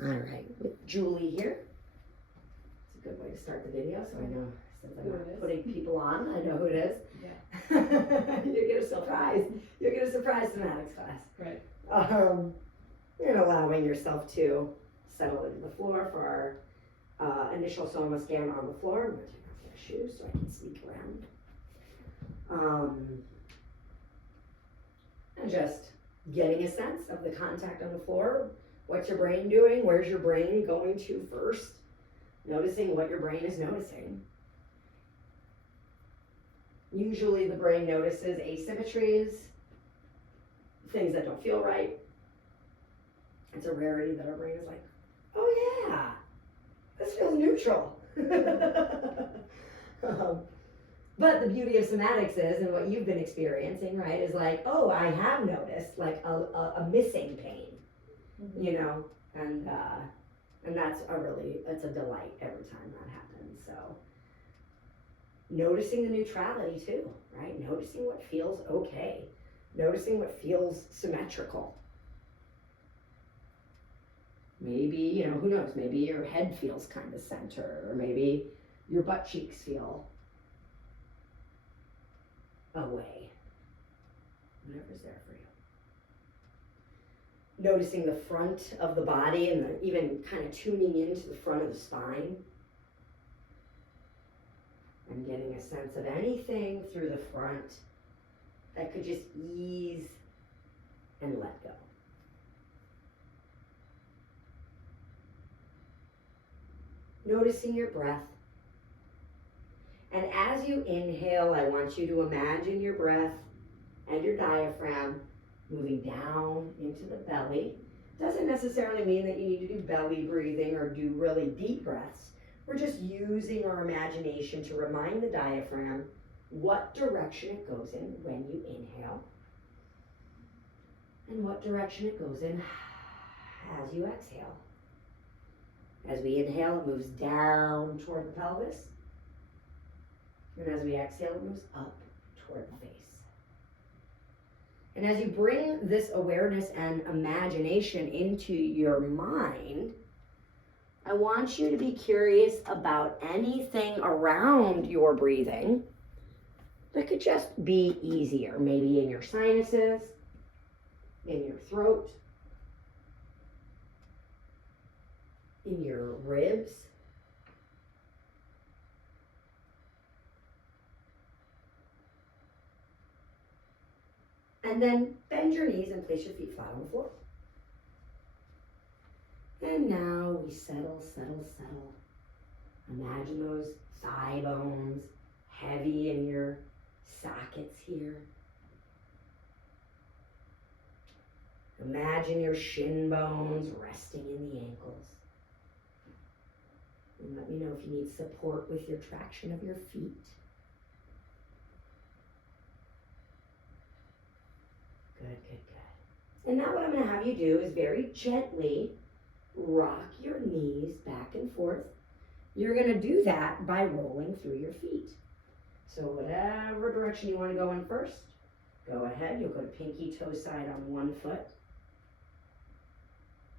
All right, with Julie here. It's a good way to start the video, so I know since I'm not putting people on, I know who it is. Yeah. You get a surprise. You get a surprise somatics class. Right. And allowing yourself to settle into the floor for our initial soma scan on the floor. I'm going to take off my shoes so I can sneak around. And just getting a sense of the contact on the floor. What's your brain doing? Where's your brain going to first? Noticing what your brain is noticing. Usually the brain notices asymmetries, things that don't feel right. It's a rarity that our brain is like, oh yeah, this feels neutral. But the beauty of somatics is, and what you've been experiencing, right, is like, oh, I have noticed like a missing pain, you know, and that's it's a delight every time that happens. So noticing the neutrality too, right? Noticing what feels okay, noticing what feels symmetrical. Maybe, you know, who knows, maybe your head feels kind of center, or maybe your butt cheeks feel away. Whatever's there for you. Noticing the front of the body and even kind of tuning into the front of the spine. And getting a sense of anything through the front that could just ease and let go. Noticing your breath. And as you inhale, I want you to imagine your breath and your diaphragm moving down into the belly. Doesn't necessarily mean that you need to do belly breathing or do really deep breaths. We're just using our imagination to remind the diaphragm what direction it goes in when you inhale and what direction it goes in as you exhale. As we inhale, it moves down toward the pelvis. And as we exhale, it moves up toward the face. And as you bring this awareness and imagination into your mind, I want you to be curious about anything around your breathing that could just be easier. Maybe in your sinuses, in your throat, in your ribs. And then bend your knees and place your feet flat on the floor. And now we settle. Imagine those thigh bones heavy in your sockets here. Imagine your shin bones resting in the ankles. And let me know if you need support with your traction of your feet. Good. And now what I'm going to have you do is very gently rock your knees back and forth. You're going to do that by rolling through your feet. So whatever direction you want to go in first, go ahead. You'll go to pinky toe side on one foot,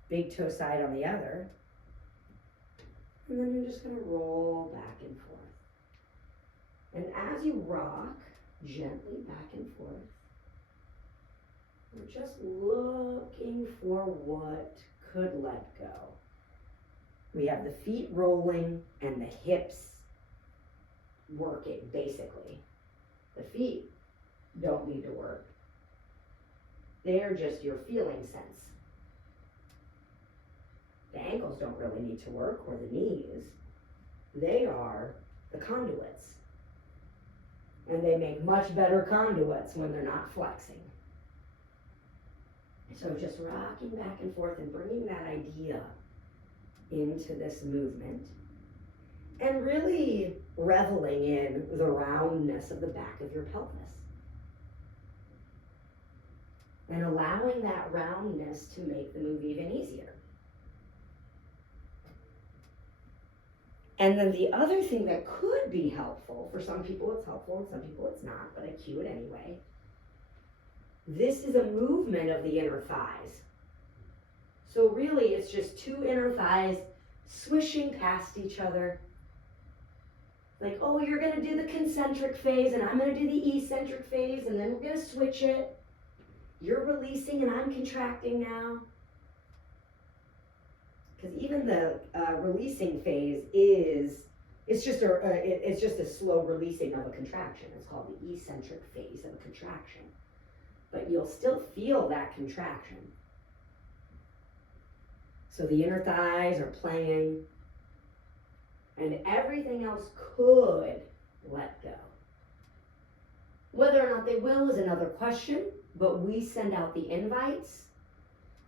big toe side on the other. And then you're just going to roll back and forth. And as you rock gently back and forth, we're just looking for what could let go. We have the feet rolling and the hips working, basically. The feet don't need to work. They're just your feeling sense. The ankles don't really need to work, or the knees. They are the conduits. And they make much better conduits when they're not flexing. So just rocking back and forth and bringing that idea into this movement. And really reveling in the roundness of the back of your pelvis. And allowing that roundness to make the move even easier. And then the other thing that could be helpful, for some people it's helpful and some people it's not, but I cue it anyway. This is a movement of the inner thighs. So really it's just two inner thighs swishing past each other. Like, oh, you're gonna do the concentric phase and I'm gonna do the eccentric phase and then we're gonna switch it. You're releasing and I'm contracting now. Because even the releasing phase it's just a slow releasing of a contraction. It's called the eccentric phase of a contraction. But you'll still feel that contraction. So the inner thighs are playing, and everything else could let go. Whether or not they will is another question, but we send out the invites,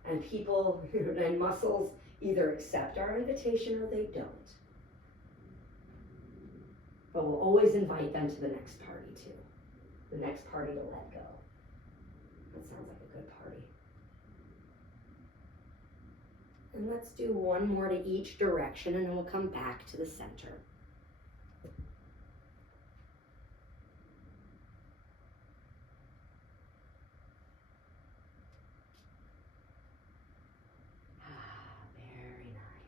and people and muscles either accept our invitation or they don't. But we'll always invite them to the next party too. The next party to let go. That sounds like a good party. And let's do one more to each direction and then we'll come back to the center. Very nice.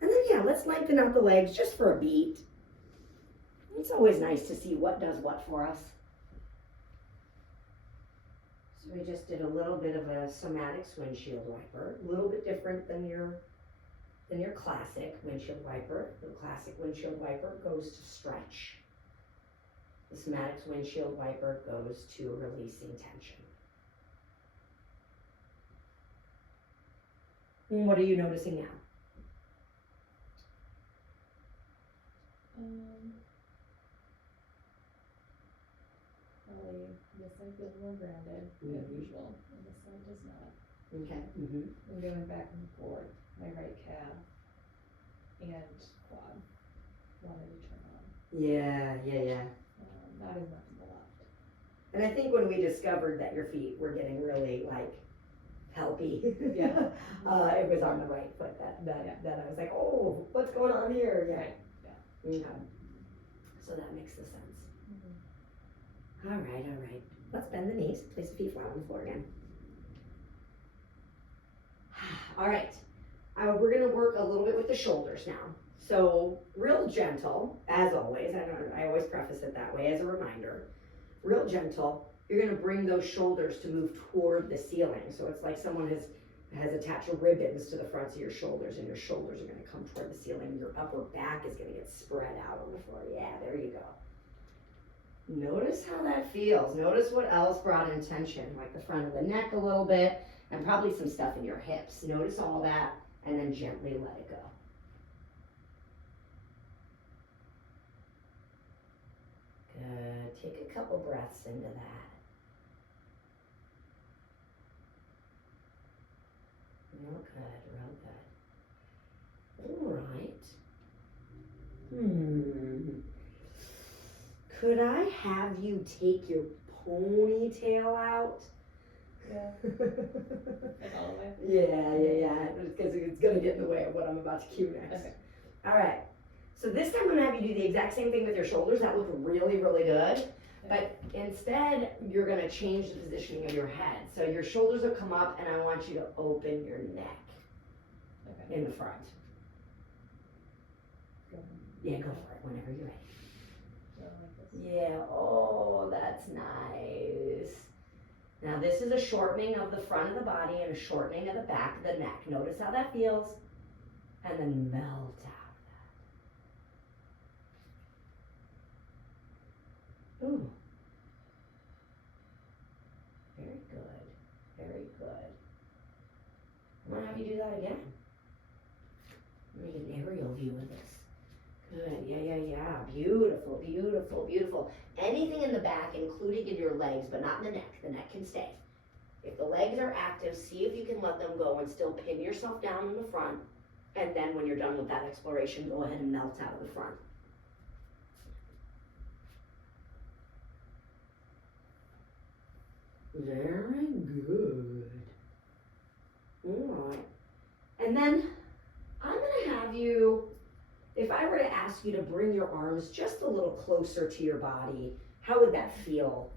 And then yeah, let's lengthen out the legs just for a beat. It's always nice to see what does what for us. So we just did a little bit of a somatics windshield wiper, a little bit different than your classic windshield wiper. The classic windshield wiper goes to stretch. The somatics windshield wiper goes to releasing tension. And what are you noticing now? Probably this side feels more grounded than usual, and this side does not. Okay. I'm going back and forth, my right calf and quad wanted to turn on. Yeah. Not as much in the left. And I think when we discovered that your feet were getting really like healthy, Yeah. It was on the right foot that I was like, oh, what's going on here? Yeah. Right. Okay. So that makes the sense. All right. Let's bend the knees. Place the feet flat on the floor again. All right. We're gonna work a little bit with the shoulders now. So real gentle, as always. I always preface it that way as a reminder. Real gentle. You're gonna bring those shoulders to move toward the ceiling. So it's like someone has attached ribbons to the fronts of your shoulders, and your shoulders are gonna come toward the ceiling. Your upper back is gonna get spread out on the floor. Yeah, there you go. Notice how that feels. Notice what else brought in tension, like the front of the neck a little bit, and probably some stuff in your hips. Notice all that, and then gently let it go. Good. Take a couple breaths into that. Real good. All right. Could I have you take your ponytail out? Yeah. Like all the way? Yeah. Because it's going to get in the way of what I'm about to cue next. Okay. All right. So this time I'm going to have you do the exact same thing with your shoulders. That looked really, really good. But instead, you're going to change the positioning of your head. So your shoulders will come up, and I want you to open your neck in the front. Yeah, go for it whenever you're ready. Yeah, oh, that's nice. Now this is a shortening of the front of the body and a shortening of the back of the neck. Notice how that feels, and then melt out of that. Ooh. Very good. I'm gonna have you do that again. Make an aerial view of this. Good, yeah. Beautiful. Anything in the back, including in your legs, but not in the neck. The neck can stay. If the legs are active, see if you can let them go and still pin yourself down in the front. And then when you're done with that exploration, go ahead and melt out of the front. Very good. All right. And then I'm gonna have you, if I were to ask you to bring your arms just a little closer to your body, how would that feel?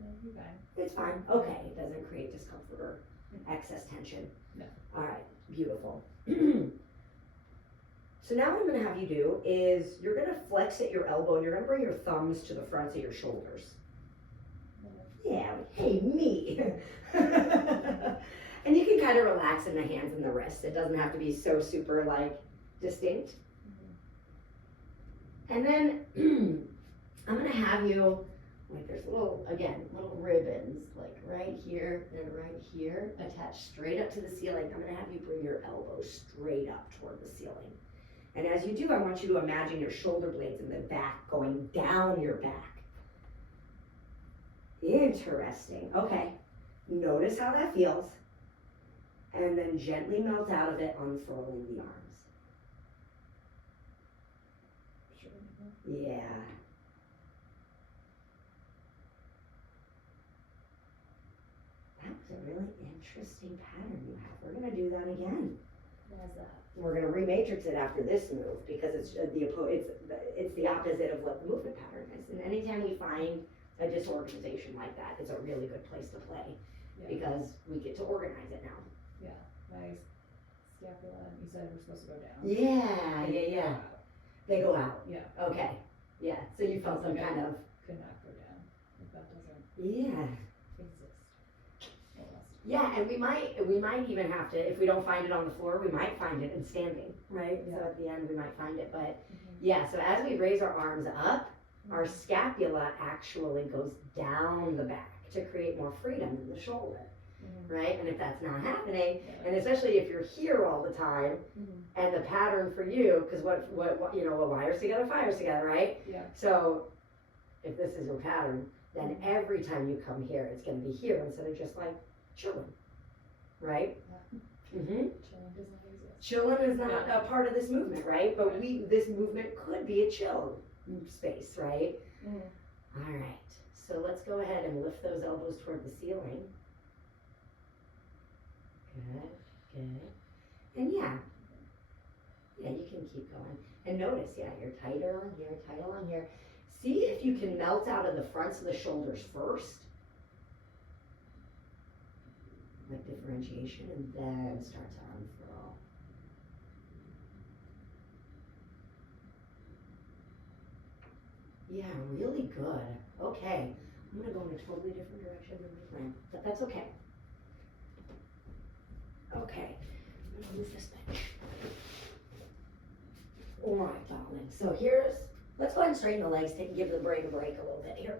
No, you're fine. It's fine. Okay, it doesn't create discomfort excess tension. No. All right, beautiful. So now what I'm gonna have you do is you're gonna flex at your elbow and you're gonna bring your thumbs to the fronts of your shoulders. Yeah, hey, me. And you can kind of relax in the hands and the wrists. It doesn't have to be so super like distinct. And then I'm gonna have you, like there's little ribbons, like right here and right here, attached straight up to the ceiling. I'm gonna have you bring your elbow straight up toward the ceiling. And as you do, I want you to imagine your shoulder blades in the back going down your back. Interesting. Okay. Notice how that feels. And then gently melt out of it, unfurling the arms. Sure. Yeah. That was a really interesting pattern you have. We're gonna do that again. Why is that? We're gonna rematrix it after this move because it's the opposite of what the movement pattern is. And anytime we find a disorganization like that, it's a really good place to play Yeah. because we get to organize it now. Yeah, my scapula, you said we're supposed to go down. Yeah. They go out. Yeah, Okay. Yeah. So you felt some kind of could not go down, if that doesn't yeah. exist. Almost. Yeah, and we might even have to, if we don't find it on the floor, we might find it in standing, right? So Yeah. at the end, we might find it, but Mhm. yeah, so as we raise our arms up, our scapula actually goes down the back to create more freedom in the shoulder, Mhm. right? And if that's not happening, Yeah. and especially if you're here all the time, Mhm. and the pattern for you, because what wires together fires together, right? Yeah, So if this is your pattern, then every time you come here, it's gonna be here instead of just like chilling, right? Mm-hmm. chilling does not exist. Chilling is not Yeah. a part of this movement, right? But Right. this movement could be a chill space, right? Mhm. All right, so let's go ahead and lift those elbows toward the ceiling. Good. And yeah, you can keep going. And notice, you're tighter on here, tighter on here. See if you can melt out of the fronts of the shoulders first. Like differentiation, and then start to unfurl. Yeah, really good. Okay, I'm gonna go in a totally different direction than my plan, but that's okay. Okay, I'm gonna move this bench. All right, darling. So let's go ahead and straighten the legs, give the brain a break a little bit here.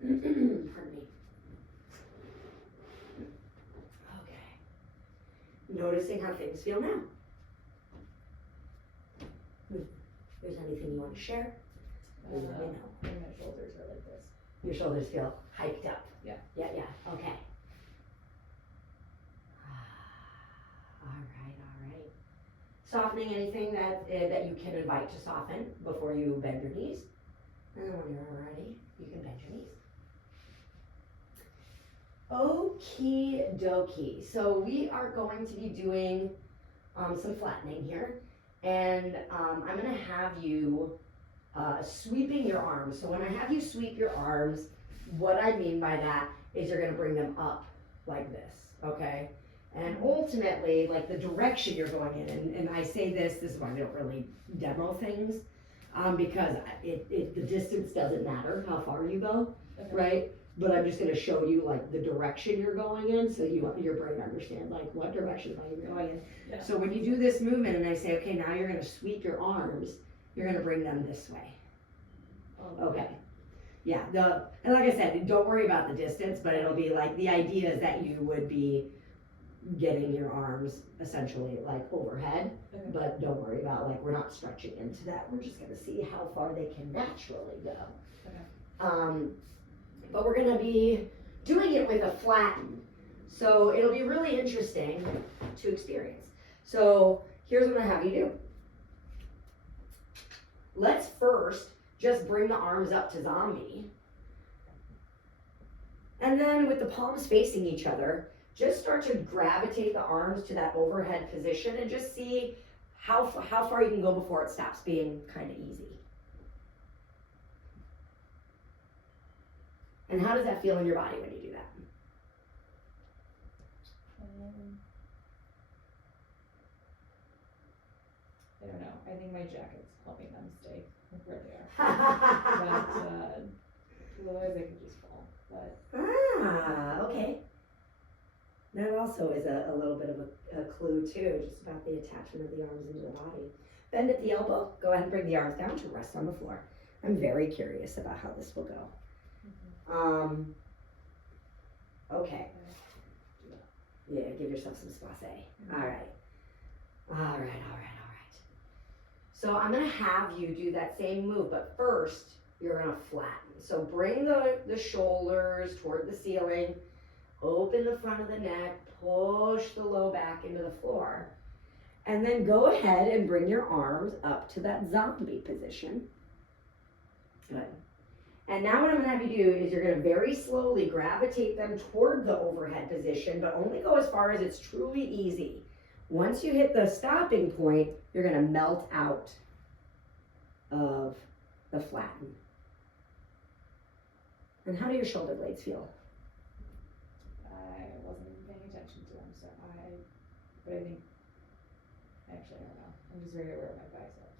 Pardon me. Okay. Noticing how things feel now. If there's anything you want to share, let me know. And my shoulders are like this. Your shoulders feel hiked up. Yeah. Yeah, okay. All right. Softening anything that you can invite to soften before you bend your knees. And then when you're ready, you can bend your knees. Okie dokie. So we are going to be doing some flattening here. And I'm gonna have you sweeping your arms. So when I have you sweep your arms, what I mean by that is you're gonna bring them up like this, okay? And ultimately, like the direction you're going in, and I say this is why I don't really demo things, because the distance doesn't matter how far you go, Okay. right? But I'm just gonna show you like the direction you're going in, so your brain understands like what direction are you going in. Yeah. So when you do this movement and I say, okay, now you're gonna sweep your arms, you're gonna bring them this way. Okay. Yeah, and like I said, don't worry about the distance, but it'll be like, the idea is that you would be getting your arms essentially like overhead, Okay. but don't worry about like, we're not stretching into that. We're just gonna see how far they can naturally go. Okay. But we're gonna be doing it with a flatten. So it'll be really interesting to experience. So here's what I have you do. Let's first just bring the arms up to zombie. And then with the palms facing each other, just start to gravitate the arms to that overhead position and just see how far you can go before it stops being kind of easy. And how does that feel in your body when you do that? I don't know, I think my jacket's helping them stay where they are, but, otherwise I could just fall, but, Okay. That also is a little bit of a clue too, just about the attachment of the arms into the body. Bend at the elbow, go ahead and bring the arms down to rest on the floor. I'm very curious about how this will go. Okay. Yeah, give yourself some space. Alright. Alright. So I'm gonna have you do that same move, but first you're gonna flatten. So bring the shoulders toward the ceiling, open the front of the neck, push the low back into the floor, and then go ahead and bring your arms up to that zombie position. Good. And now what I'm gonna have you do is you're gonna very slowly gravitate them toward the overhead position, but only go as far as it's truly easy. Once you hit the stopping point, you're gonna melt out of the flatten. And how do your shoulder blades feel? I wasn't paying attention to them, but I think, actually, I don't know, I'm just very aware of my biceps.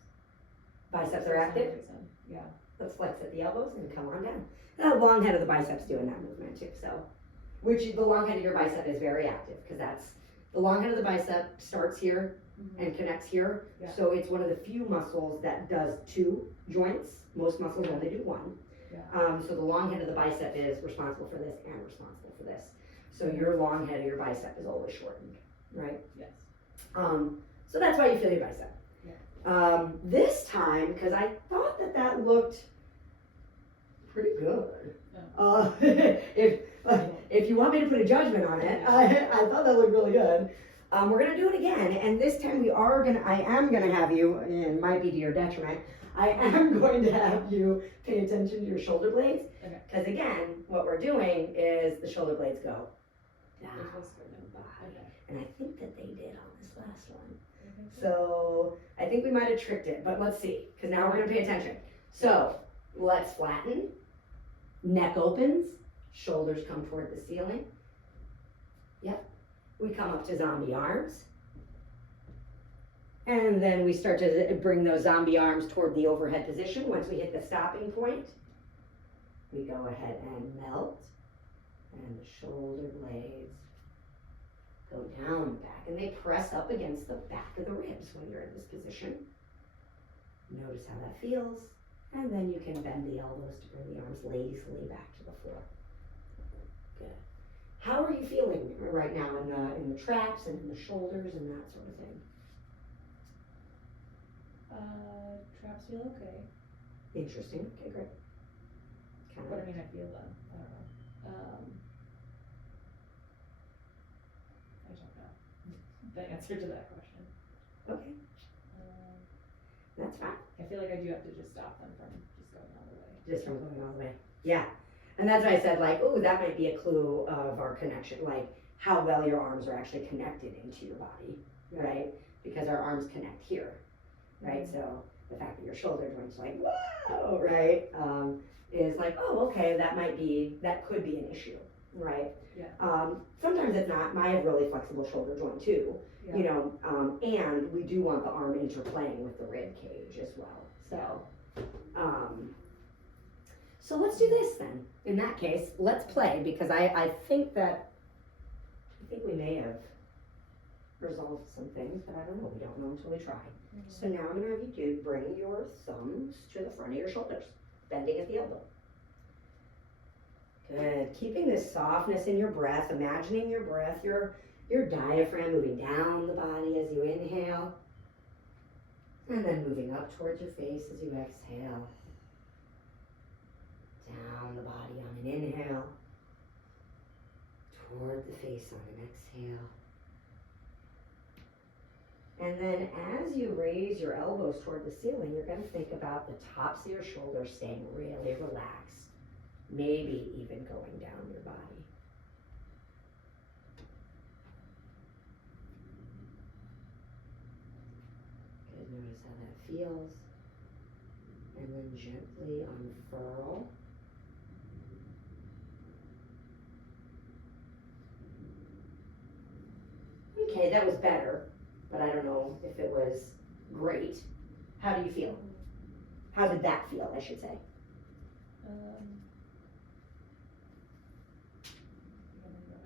Biceps For are some active? reason, yeah. Let's flex at the elbows and come on down. The long head of the biceps doing that movement too, so. The long head of your bicep is very active, because the long head of the bicep starts here and connects here. Yeah. So it's one of the few muscles that does 2 joints. Most muscles only do 1. Yeah. So the long head of the bicep is responsible for this and responsible for this. So your long head of your bicep is always shortened, right? Yes. So that's why you feel your bicep. Yeah. This time, because I thought that looked pretty good. Oh. If you want me to put a judgment on it, I thought that looked really good. We're gonna do it again, and this time I am gonna have you, and it might be to your detriment, I am going to have you pay attention to your shoulder blades. Okay. Because again, what we're doing is the shoulder blades go down There's whisker in the back. body. Okay. And I think that they did on this last one. I think So I think we might have tricked it, but let's see, because now we're gonna pay attention. So let's flatten, neck opens, shoulders come toward the ceiling. Yep, we come up to zombie arms. And then we start to bring those zombie arms toward the overhead position. Once we hit the stopping point, we go ahead and melt, and the shoulder blades go down the back, and they press up against the back of the ribs when you're in this position. Notice how that feels, and then you can bend the elbows to bring the arms lazily back to the floor. Good. How are you feeling right now in the traps and in the shoulders and that sort of thing? Traps feel okay, Interesting. Okay, great. but I mean, I feel them, I don't know. I don't know the answer to that question. Okay, that's fine. I feel like I do have to just stop them from just going all the way. Just from going all the way. Yeah. And that's why I said, like, ooh, that might be a clue of our connection, like how well your arms are actually connected into your body, right? Because our arms connect here, right? So the fact that your shoulder joint's like, whoa, right? Is like, oh, okay, that could be an issue, right? Yeah. Sometimes it's not. I have really flexible shoulder joint too, Yeah. you know, and we do want the arm interplaying with the rib cage as well. So let's do this then. In that case, let's play, because I think we may have resolved some things, but I don't know. We don't know until we try. So now I'm gonna have you bring your thumbs to the front of your shoulders, bending at the elbow. Good. Keeping this softness in your breath, imagining your breath, your diaphragm moving down the body as you inhale, and then moving up towards your face as you exhale. Down the body on an inhale, toward the face on an exhale. And then as you raise your elbows toward the ceiling, you're going to think about the tops of your shoulders staying really relaxed, maybe even going down your body. Good, notice how that feels. And then gently unfurl. that was better, but I don't know if it was great. How do you feel? How did that feel, I should say?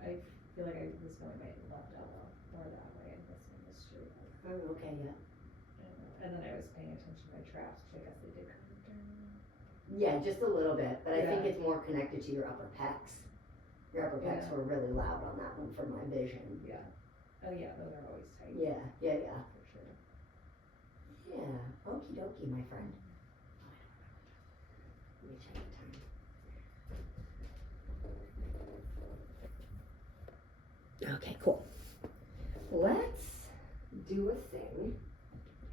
I feel like I was going my left elbow more that way, and this one was straight up. Oh, okay, yeah. And then I was paying attention to my traps, which I guess they did kind of turn. Yeah, just a little bit, but I think Yeah. it's more connected to your upper pecs. Your upper pecs Yeah. were really loud on that one for my vision. Yeah. Oh yeah, those are always tight. Yeah, yeah, yeah. For sure. Yeah, okie dokie, my friend. Let me check the time. Okay, cool. Let's do a thing.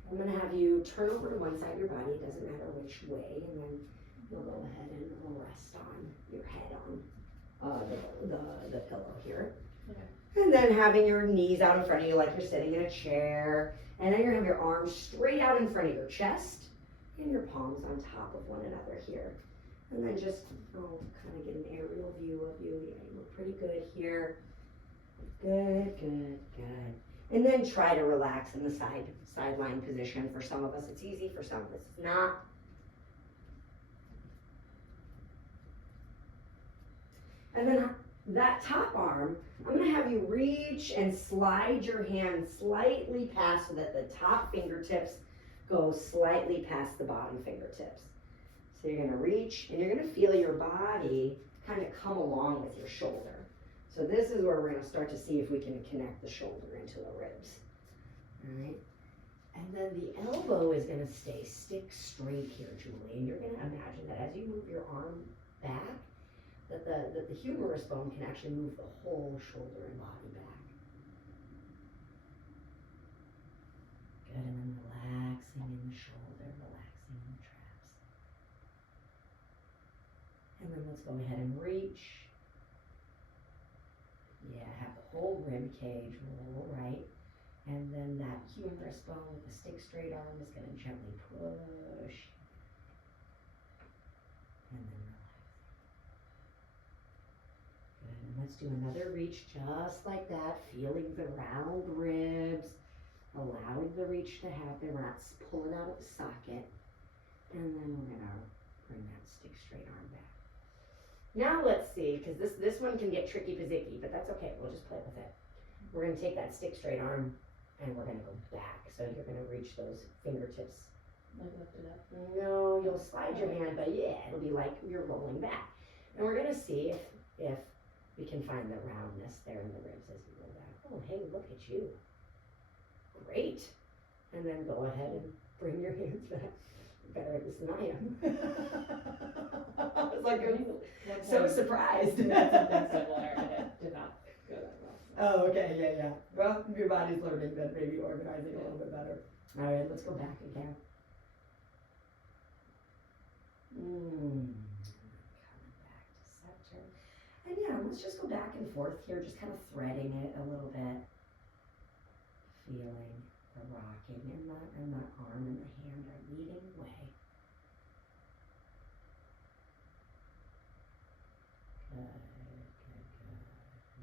I'm gonna have you turn over to one side of your body, it doesn't matter which way, and then you'll go ahead and rest on your head on the pillow here. Okay. And then having your knees out in front of you like you're sitting in a chair. And then you're gonna have your arms straight out in front of your chest and your palms on top of one another here. And then just, kind of get an aerial view of you. Yeah, you look pretty good here. Good, good, good. And then try to relax in the sideline position. For some of us it's easy, for some of us it's not. And then that top arm, I'm gonna have you reach and slide your hand slightly past so that the top fingertips go slightly past the bottom fingertips. So you're gonna reach and you're gonna feel your body kind of come along with your shoulder. So this is where we're gonna start to see if we can connect the shoulder into the ribs. All right. And then the elbow is gonna stay stick straight here, Julie. And you're gonna imagine that as you move your arm back, that the humerus bone can actually move the whole shoulder and body back. Good, and then relaxing in the shoulder, relaxing in the traps. And then let's go ahead and reach. Yeah, have the whole rib cage roll right. And then that humerus bone with the stick straight arm is gonna gently push. And then and let's do another reach just like that, feeling the round ribs, allowing the reach to happen. We're not pulling out of the socket. And then we're gonna bring that stick straight arm back. Now let's see, because this one can get tricky pizzicky, but that's okay, we'll just play with it. We're gonna take that stick straight arm and we're gonna go back. So you're gonna reach those fingertips. Like lift it up. No, you'll slide your hand, but yeah, it'll be like you're rolling back. And we're gonna see if we can find the roundness there in the ribs as we roll back. Oh, hey, look at you. Great. And then go ahead and bring your hands back. You're better at this than I am. I was like, so surprised. Something similar, and it did not go that well. Oh, okay, yeah. Well, your body's learning then, maybe organizing a little bit better. All right, let's go back again. Coming back to center. And yeah, let's just go back and forth here, just kind of threading it a little bit. Feeling the rocking and the arm and the hand are leading the way. Good. And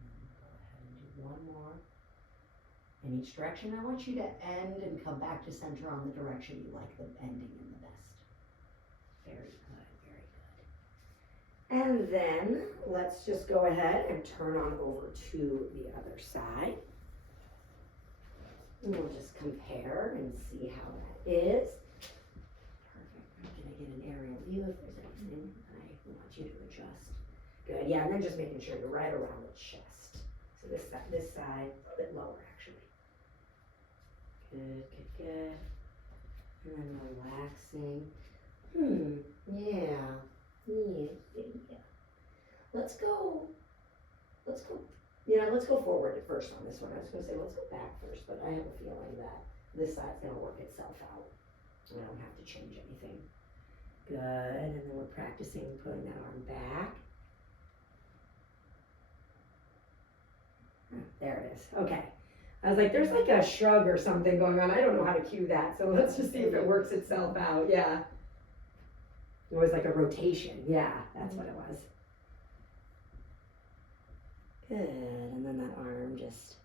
then go ahead and do one more. In each direction, I want you to end and come back to center on the direction you like the ending in the best. Very good, very good. And then let's just go ahead and turn on over to the other side. And we'll just compare and see how that is. Perfect. I'm gonna get an aerial view if there's anything I want you to adjust. Good, yeah, and then just making sure you're right around the chest. So this side, a little bit lower actually. Good, good, good. And then relaxing. Yeah. Let's go forward at first on this one. I was gonna say, let's go back first, but I have a feeling that this side's gonna work itself out. I don't have to change anything. Good, and then we're practicing putting that arm back. There it is, okay. I was like, there's like a shrug or something going on. I don't know how to cue that, so let's just see if it works itself out, yeah. It was like a rotation, yeah, that's what it was. Good, and then that arm just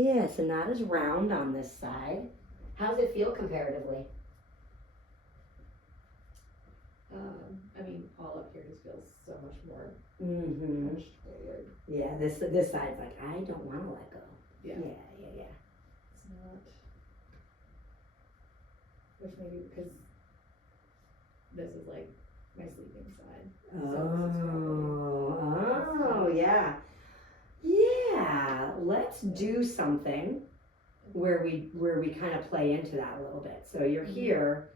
Yeah, so not as round on this side. How's it feel comparatively? I mean, all up here just feels so much more Mm-hmm. punched forward. Yeah, this side's like, I don't want to let go. Yeah. Yeah. It's not. Which maybe because this is like my sleeping side. Oh, yeah. Yeah, let's do something where we kind of play into that a little bit. So you're here,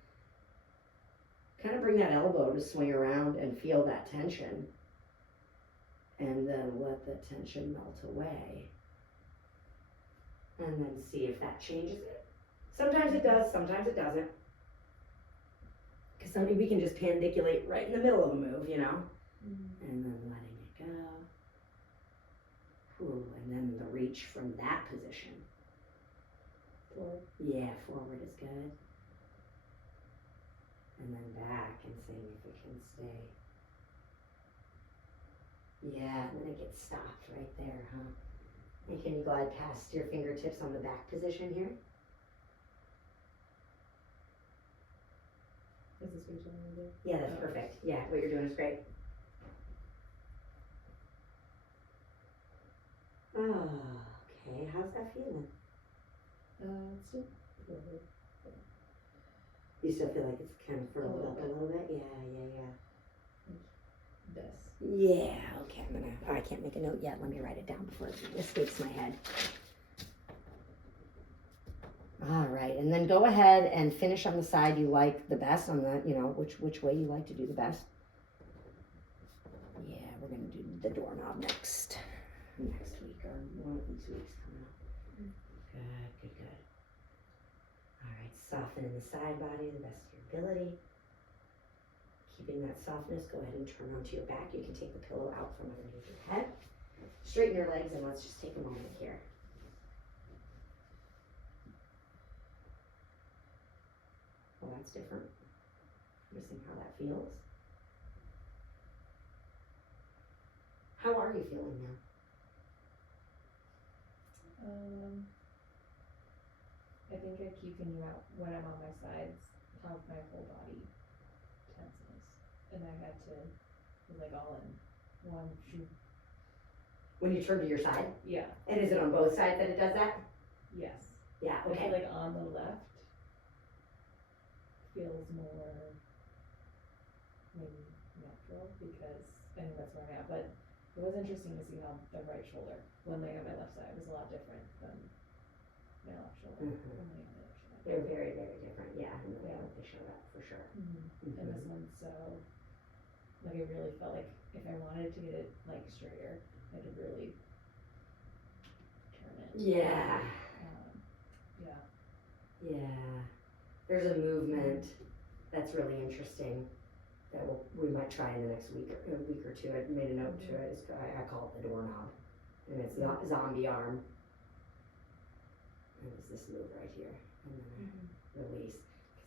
kind of bring that elbow to swing around and feel that tension. And then let the tension melt away. And then see if that changes it. Sometimes it does, sometimes it doesn't. Because sometimes we can just pandiculate right in the middle of a move, you know? And then letting it go. Ooh, and then the reach from that position. Forward. Yeah, forward is good. And then back and seeing if it can stay. Yeah, and then it gets stopped right there, huh? And can you glide past your fingertips on the back position here? Is this what you're trying to do? Yeah, that's perfect. Yeah, what you're doing is great. Oh, okay, how's that feeling? It's still forward. You still feel like it's kind of furled little up a bit. little bit? Yeah. This. Yeah, okay, I can't make a note yet. Let me write it down before it escapes my head. All right, and then go ahead and finish on the side you like the best, on the, which way you like to do the best. Yeah, we're gonna do the doorknob next week, or one of these weeks coming up. Good. All right, soften in the side body to the best of your ability. Keeping that softness, go ahead and turn onto your back. You can take the pillow out from underneath your head. Straighten your legs, and let's just take a moment here. Well, that's different. Noticing how that feels. How are you feeling now? I think I keep thinking about when I'm on my sides, how my whole body tenses, and I had to, it was like all in one shoot. When you turn to your side? Yeah. And is it on both sides that it does that? Yes. Yeah, I feel okay. like on the left feels more maybe natural because I think that's where I'm at. But it was interesting to see how the right shoulder, when laying on my left side, was a lot different than my left shoulder. When laying on the other side. They're very, very different, yeah, and they show that for sure. And this one's so, like, I really felt like if I wanted to get it like straighter, I could really turn it. Yeah. Yeah. There's a movement that's really interesting that we might try in the next week or two. I made a note to it. I call it the doorknob, and it's the zombie arm. And it's this move right here, and then release,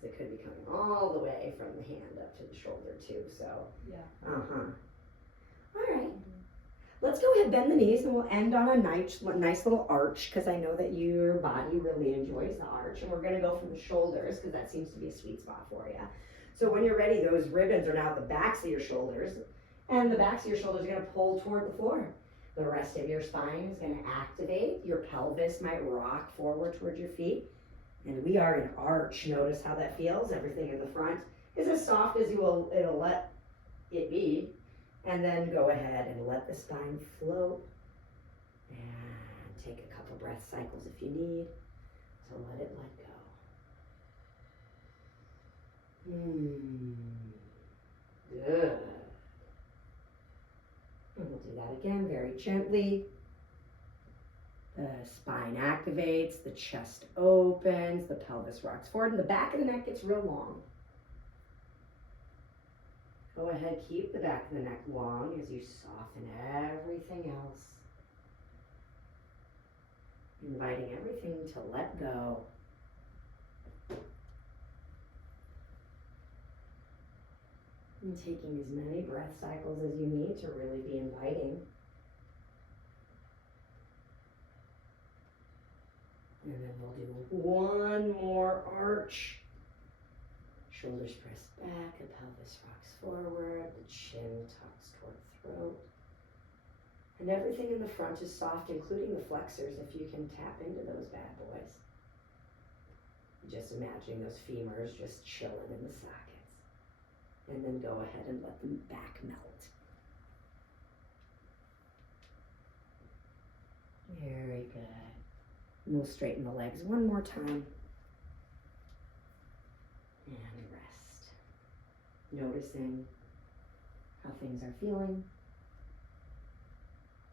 because it could be coming all the way from the hand up to the shoulder too. So. Yeah. All right. Let's go ahead, bend the knees, and we'll end on a nice little arch, because I know that your body really enjoys the arch. And we're going to go from the shoulders, because that seems to be a sweet spot for you. So when you're ready, those ribbons are now at the backs of your shoulders, and the backs of your shoulders are going to pull toward the floor. The rest of your spine is going to activate. Your pelvis might rock forward towards your feet. And we are in arch. Notice how that feels. Everything in the front is as soft as it'll let it be. And then go ahead and let the spine float. And take a couple breath cycles if you need to let it let go. Good. And we'll do that again very gently. The spine activates, the chest opens, the pelvis rocks forward, and the back of the neck gets real long. Go ahead, keep the back of the neck long as you soften everything else. Inviting everything to let go. And taking as many breath cycles as you need to really be inviting. And then we'll do one more arch. Shoulders press back, the pelvis rocks forward, the chin tucks toward the throat. And everything in the front is soft, including the flexors, if you can tap into those bad boys. Just imagining those femurs just chilling in the sockets. And then go ahead and let them back melt. Very good. And we'll straighten the legs one more time. And rest. Noticing how things are feeling.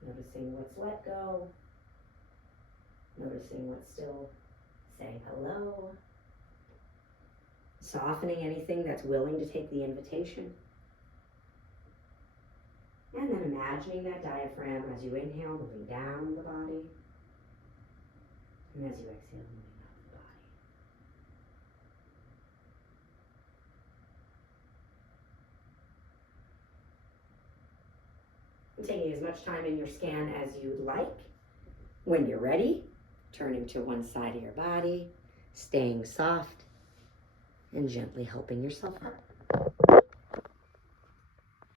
Noticing what's let go. Noticing what's still saying hello. Softening anything that's willing to take the invitation. And then imagining that diaphragm as you inhale, moving down the body. And as you exhale, moving up the body. And taking as much time in your scan as you'd like. When you're ready, turning to one side of your body, staying soft, and gently helping yourself up.